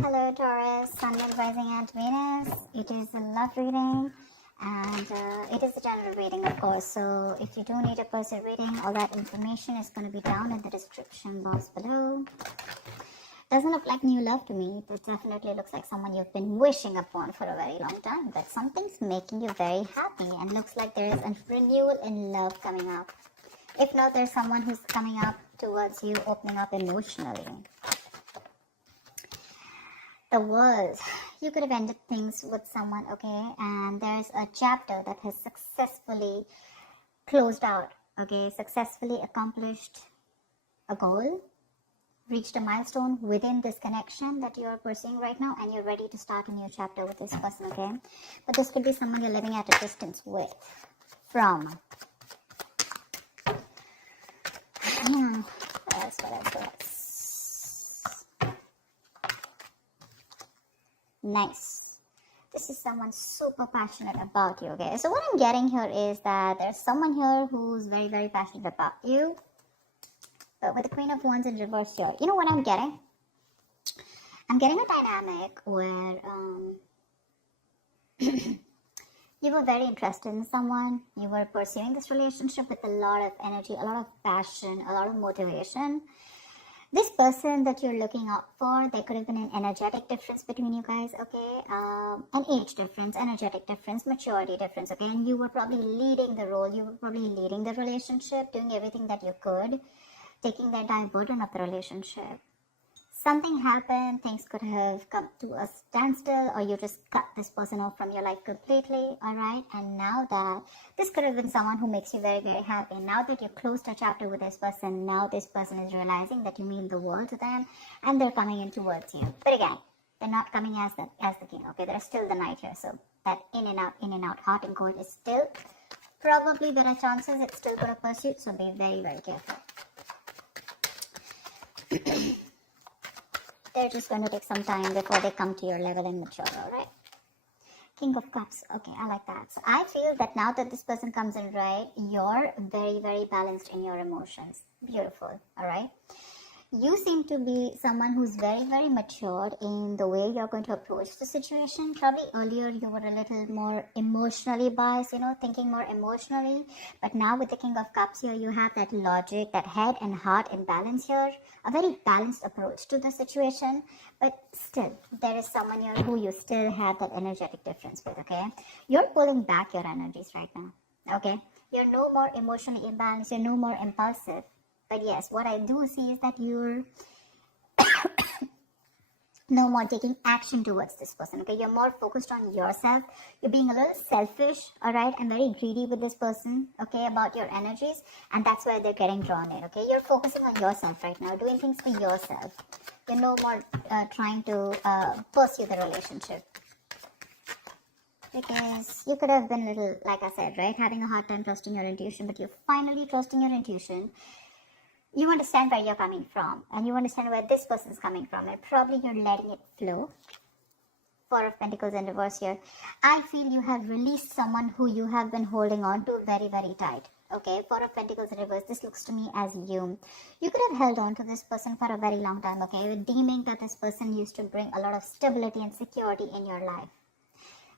Hello Taurus, Sun, Moon, Rising and Venus. It is a love reading and it is a general reading, of course. So if you do need a personal reading, all that information is going to be down in the description box below. Doesn't look like new love to me. It definitely looks like someone you've been wishing upon for a very long time. But something's making you very happy and looks like there is a renewal in love coming up. If not, there's someone who's coming up towards you, opening up emotionally. The world, you could have ended things with someone, okay, and there's a chapter that has successfully closed out, okay, successfully accomplished a goal, reached a milestone within this connection that you are pursuing right now, and you're ready to start a new chapter with this person, okay. But this could be someone you're living at a distance with, from. What else? Nice. This is someone super passionate about you, okay? So what I'm getting here is that there's someone here who's very, very passionate about you. But with the Queen of Wands in reverse here, you know what I'm getting? I'm getting a dynamic where you were very interested in someone. You were pursuing this relationship with a lot of energy, a lot of passion, a lot of motivation. This person that you're looking out for, there could have been an energetic difference between you guys, okay? An age difference, energetic difference, maturity difference, okay? And you were probably leading the role, you were probably leading the relationship, doing everything that you could, taking the entire burden of the relationship. Something happened, things could have come to a standstill, or you just cut this person off from your life completely, alright? And now that this could have been someone who makes you very, very happy. Now that you've closed a chapter with this person, now this person is realizing that you mean the world to them, and they're coming in towards you. But again, they're not coming as the king, okay? There's still the knight here, so that in and out, hot and cold is still probably there are chances it's still going to pursue, so be very, very careful. They're just going to take some time before they come to your level and mature, alright? King of Cups. Okay, I like that. So I feel that now that this person comes in, right, you're very, very balanced in your emotions. Beautiful, alright? You seem to be someone who's very, very matured in the way you're going to approach the situation. Probably earlier you were a little more emotionally biased, thinking more emotionally. But now with the King of Cups here, you have that logic, that head and heart in balance here. A very balanced approach to the situation. But still, there is someone here who you still have that energetic difference with, okay? You're pulling back your energies right now, okay? You're no more emotionally imbalanced. You're no more impulsive. But yes, what I do see is that you're no more taking action towards this person, okay? You're more focused on yourself. You're being a little selfish, all right? And very greedy with this person, okay, about your energies. And that's where they're getting drawn in, okay? You're focusing on yourself right now, doing things for yourself. You're no more trying to pursue the relationship. Because you could have been a little, like I said, right? Having a hard time trusting your intuition, but you're finally trusting your intuition. You understand where you're coming from, and you understand where this person is coming from, and probably you're letting it flow. Four of Pentacles in reverse here. I feel you have released someone who you have been holding on to very, very tight. Okay, Four of Pentacles in reverse. This looks to me as you. You could have held on to this person for a very long time, okay, deeming that this person used to bring a lot of stability and security in your life.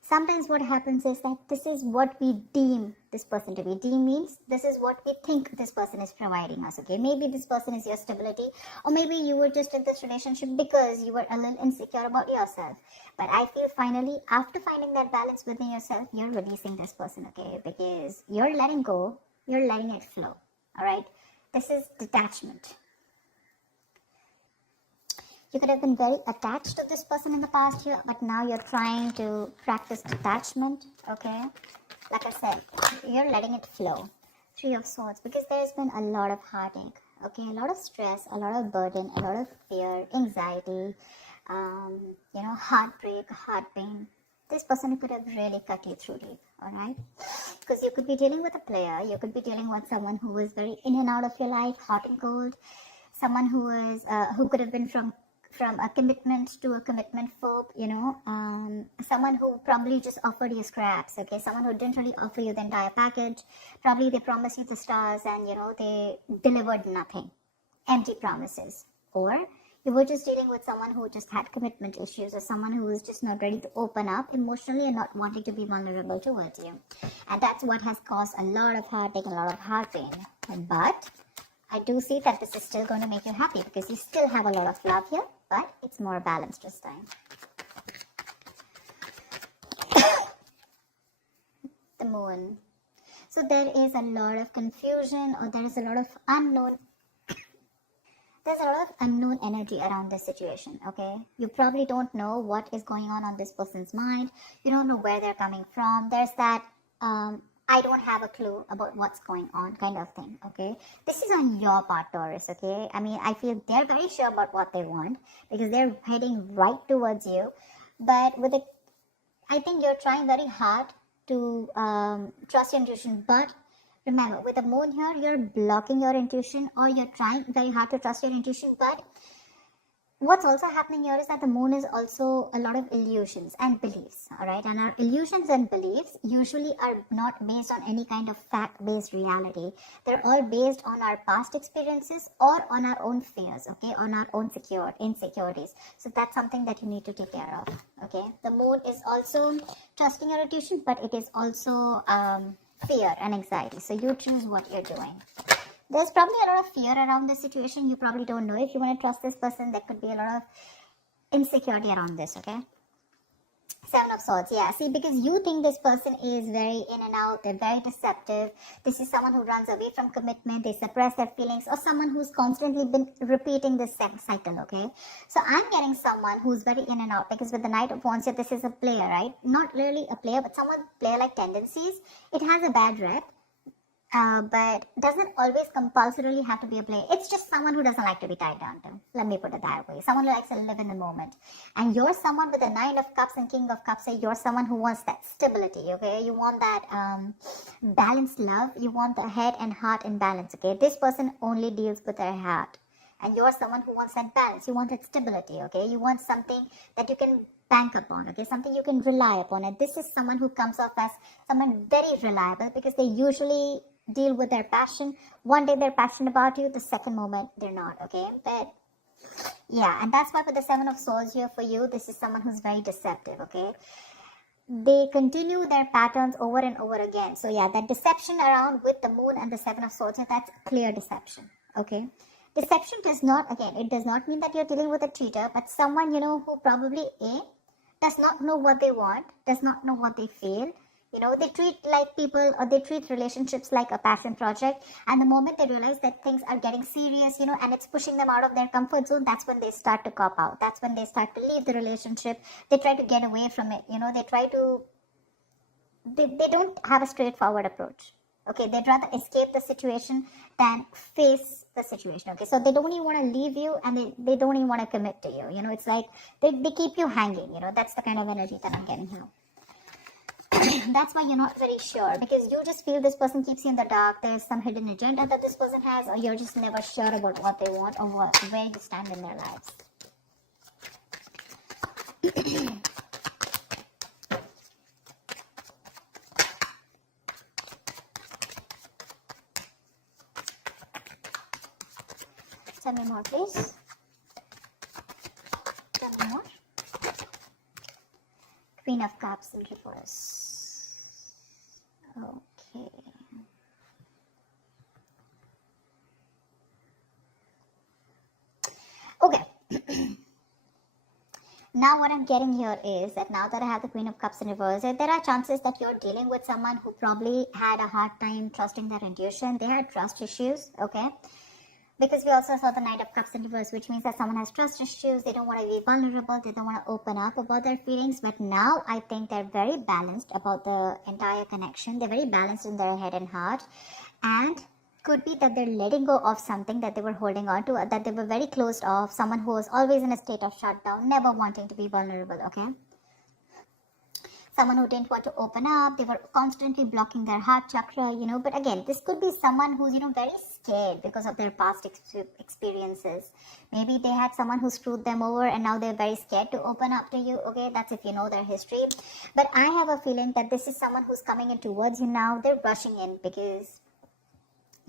Sometimes what happens is that this is what we deem this person to be. Deem means this is what we think this person is providing us, okay? Maybe this person is your stability, or maybe you were just in this relationship because you were a little insecure about yourself. But I feel finally, after finding that balance within yourself, you're releasing this person, okay? Because you're letting go, you're letting it flow, all right? This is detachment. You could have been very attached to this person in the past year, but now you're trying to practice detachment, okay? Like I said, you're letting it flow. Three of Swords, because there's been a lot of heartache, okay? A lot of stress, a lot of burden, a lot of fear, anxiety, heartbreak, heart pain. This person could have really cut you through deep, all right? Because you could be dealing with a player. You could be dealing with someone who is very in and out of your life, hot and cold. Someone who could have been from a commitment to a commitment phobe, someone who probably just offered you scraps, okay, someone who didn't really offer you the entire package. Probably they promised you the stars and, they delivered nothing, empty promises. Or You were just dealing with someone who just had commitment issues, or someone who is just not ready to open up emotionally and not wanting to be vulnerable towards you. And that's what has caused a lot of heartache and a lot of heart pain. But I do see that this is still going to make you happy, because you still have a lot of love here, but it's more balanced this time. The moon. So there is a lot of confusion, or there is a lot of unknown. There's a lot of unknown energy around this situation, okay? You probably don't know what is going on this person's mind. You don't know where they're coming from. There's that, I don't have a clue about what's going on kind of thing, okay? This is on your part, Taurus, okay? I mean, I feel they're very sure about what they want, because they're heading right towards you. But with it, I think you're trying very hard to trust your intuition, but remember, with the moon here, you're blocking your intuition, or you're trying very hard to trust your intuition. But what's also happening here is that the moon is also a lot of illusions and beliefs, all right? And our illusions and beliefs usually are not based on any kind of fact-based reality. They're all based on our past experiences or on our own fears, okay? On our own insecurities. So that's something that you need to take care of, okay? The moon is also trusting your intuition, but it is also fear and anxiety. So you choose what you're doing. There's probably a lot of fear around this situation. You probably don't know if you want to trust this person. There could be a lot of insecurity around this, okay? Seven of Swords, yeah. See, because you think this person is very in and out, they're very deceptive. This is someone who runs away from commitment, they suppress their feelings, or someone who's constantly been repeating this cycle, okay? So I'm getting someone who's very in and out, because with the Knight of Wands here, this is a player, right? Not really a player, but someone player-like tendencies. It has a bad rep. But doesn't always compulsorily have to be a player. It's just someone who doesn't like to be tied down to. Let me put it that way. Someone who likes to live in the moment. And you're someone with the Nine of Cups and King of Cups. So you're someone who wants that stability, okay? You want that balanced love. You want the head and heart in balance, okay? This person only deals with their heart. And you're someone who wants that balance. You want that stability, okay? You want something that you can bank upon, okay? Something you can rely upon. And this is someone who comes off as someone very reliable, because they usually deal with their passion. One day they're passionate about you, the second moment they're not, okay? But yeah, and that's why with the Seven of Swords here for you, this is someone who's very deceptive, okay? They continue their patterns over and over again. So yeah, that deception around with the moon and the Seven of Swords here, that's clear deception, okay? Deception does not, again, it does not mean that you're dealing with a cheater, but someone, you know, who probably does not know what they want, does not know what they feel. You know, they treat like people, or they treat relationships like a passion project. And the moment they realize that things are getting serious, you know, and it's pushing them out of their comfort zone, that's when they start to cop out. That's when they start to leave the relationship. They try to get away from it. You know, they try to, they don't have a straightforward approach. Okay, they'd rather escape the situation than face the situation. Okay, so they don't even want to leave you, and they don't even want to commit to you. You know, it's like they keep you hanging. You know, that's the kind of energy that I'm getting here. That's why you're not very sure, because you just feel this person keeps you in the dark. There's some hidden agenda that this person has, or you're just never sure about what they want or where you stand in their lives. Tell me more, please. Tell me more. Queen of Cups in reverse. Okay. Okay. Now what I'm getting here is that now that I have the Queen of Cups in reverse, there are chances that you're dealing with someone who probably had a hard time trusting their intuition. They had trust issues, okay? Because we also saw the Knight of Cups in reverse, which means that someone has trust issues. They don't want to be vulnerable. They don't want to open up about their feelings. But now I think they're very balanced about the entire connection. They're very balanced in their head and heart. And could be that they're letting go of something that they were holding on to, that they were very closed off. Someone who was always in a state of shutdown, never wanting to be vulnerable, okay? Someone who didn't want to open up. They were constantly blocking their heart chakra, you know. But again, this could be someone who's, you know, very scared because of their past experiences. Maybe they had someone who screwed them over, and now they're very scared to open up to you, okay? That's if you know their history. But I have a feeling that this is someone who's coming in towards you now. They're rushing in because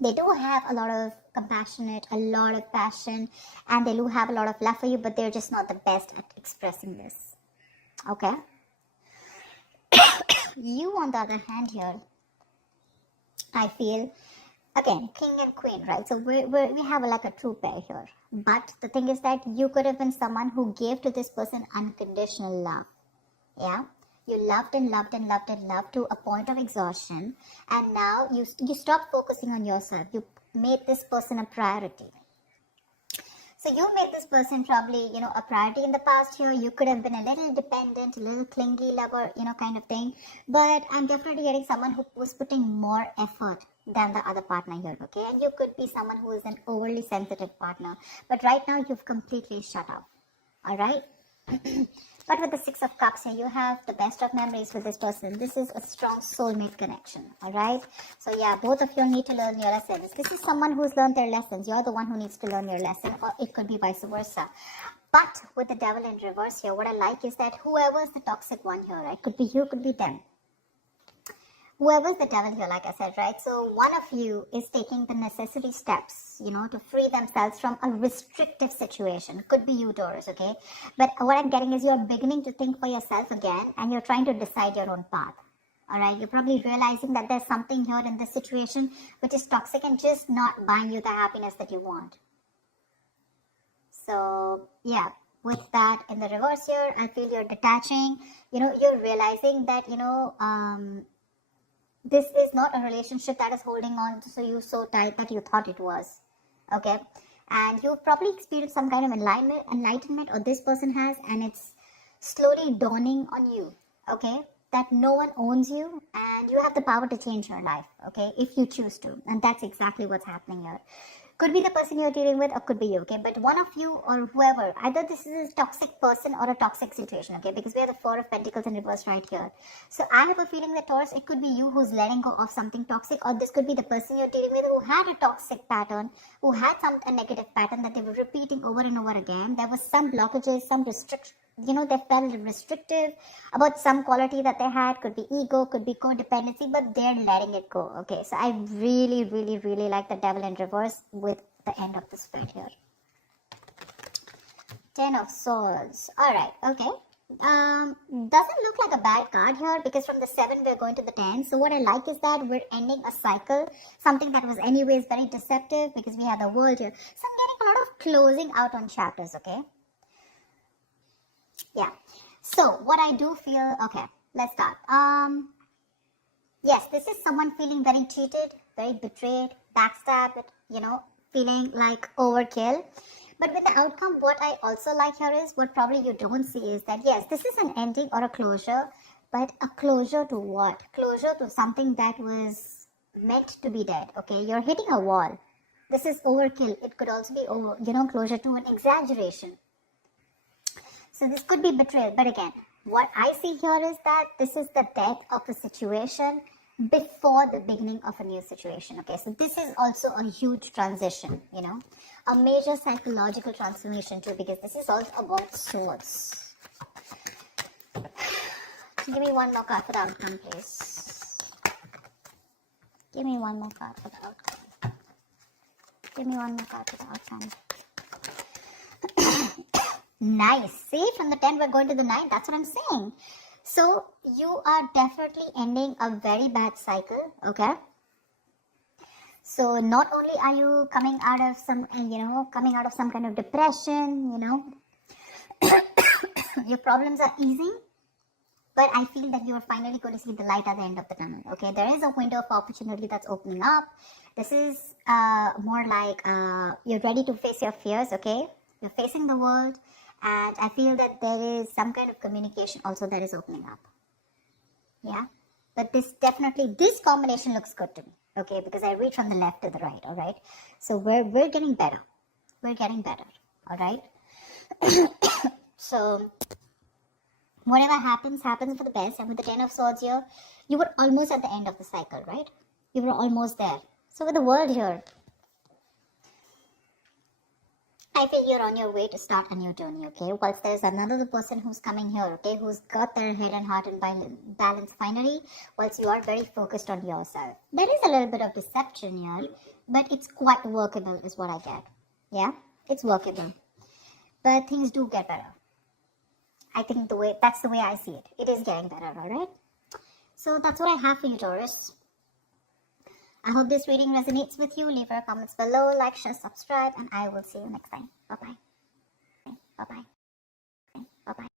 They do have a lot of compassionate, a lot of passion, and they do have a lot of love for you, but they're just not the best at expressing this. Okay? You, on the other hand, here, I feel, again, king and queen, right? So we have like a true pair here. But the thing is that you could have been someone who gave to this person unconditional love. Yeah? You loved and loved and loved and loved to a point of exhaustion, and now you stopped focusing on yourself. You made this person a priority. So you made this person probably, a priority in the past here. You could have been a little dependent, a little clingy lover, kind of thing. But I'm definitely getting someone who was putting more effort than the other partner here, okay? And you could be someone who is an overly sensitive partner. But right now, you've completely shut off, all right? But with the Six of Cups here, you have the best of memories with this person. This is a strong soulmate connection, all right? So yeah, both of you need to learn your lessons. This is someone who's learned their lessons. You're the one who needs to learn your lesson, or it could be vice versa. But with the devil in reverse here, what I like is that whoever's the toxic one here, right? Could be you, could be them. Whoever's the devil here, like I said, right? So one of you is taking the necessary steps, to free themselves from a restrictive situation. Could be you, Taurus, okay? But what I'm getting is you're beginning to think for yourself again, and you're trying to decide your own path. All right? You're probably realizing that there's something here in this situation which is toxic and just not buying you the happiness that you want. So, yeah. With that in the reverse here, I feel you're detaching. You're realizing that, this is not a relationship that is holding on to you so tight that you thought it was, okay? And you've probably experienced some kind of enlightenment, or this person has, and it's slowly dawning on you, okay? That no one owns you, and you have the power to change your life, okay? If you choose to, and that's exactly what's happening here. Could be the person you're dealing with, or could be you, okay? But one of you or whoever, either this is a toxic person or a toxic situation, okay? Because we have the Four of Pentacles in reverse right here. So I have a feeling that, Taurus, it could be you who's letting go of something toxic, or this could be the person you're dealing with who had a toxic pattern, who had a negative pattern that they were repeating over and over again. There was some blockages, some restrictions. They felt restrictive about some quality that they had. Could be ego, could be codependency, but they're letting it go. Okay, so I really, really, really like the devil in reverse with the end of the spread here. 10 of Swords. All right, okay. Doesn't look like a bad card here, because from the 7 we're going to the 10. So what I like is that we're ending a cycle, something that was anyways very deceptive, because we have the World here. So I'm getting a lot of closing out on chapters, okay? Yeah. So what I do feel, okay, let's start. Yes, this is someone feeling very cheated, very betrayed, backstabbed, feeling like overkill. But with the outcome, what I also like here is, what probably you don't see is that, yes, this is an ending or a closure, but a closure to what? Closure to something that was meant to be dead, okay? You're hitting a wall. This is overkill. It could also be, closure to an exaggeration. So this could be betrayal, but again, what I see here is that this is the death of a situation before the beginning of a new situation, okay? So this is also a huge transition, a major psychological transformation too, because this is also about swords. Give me one more card for the outcome, please. Give me one more card for the outcome. Give me one more card for the outcome. Nice. See, from the 10 we're going to the 9. That's what I'm saying. So you are definitely ending a very bad cycle, okay? So not only are you coming out of some, kind of depression, your problems are easing, but I feel that you are finally going to see the light at the end of the tunnel, okay? There is a window of opportunity that's opening up. This is more like you're ready to face your fears, okay? You're facing the world. And I feel that there is some kind of communication also that is opening up. Yeah. But this combination looks good to me. Okay. Because I read from the left to the right. All right. So we're getting better. We're getting better. All right. So whatever happens for the best. And with the 10 of Swords here, you were almost at the end of the cycle, right? You were almost there. So with the World here, I feel you're on your way to start a new journey, okay? Whilst there's another person who's coming here, okay? Who's got their head and heart in balance finally, whilst you are very focused on yourself. There is a little bit of deception here, but it's quite workable is what I get. Yeah, it's workable, but things do get better. I think that's the way I see it. It is getting better, alright? So that's what I have for you, Taurus. I hope this reading resonates with you. Leave your comments below, like, share, subscribe, and I will see you next time. Bye-bye. Bye-bye. Bye-bye.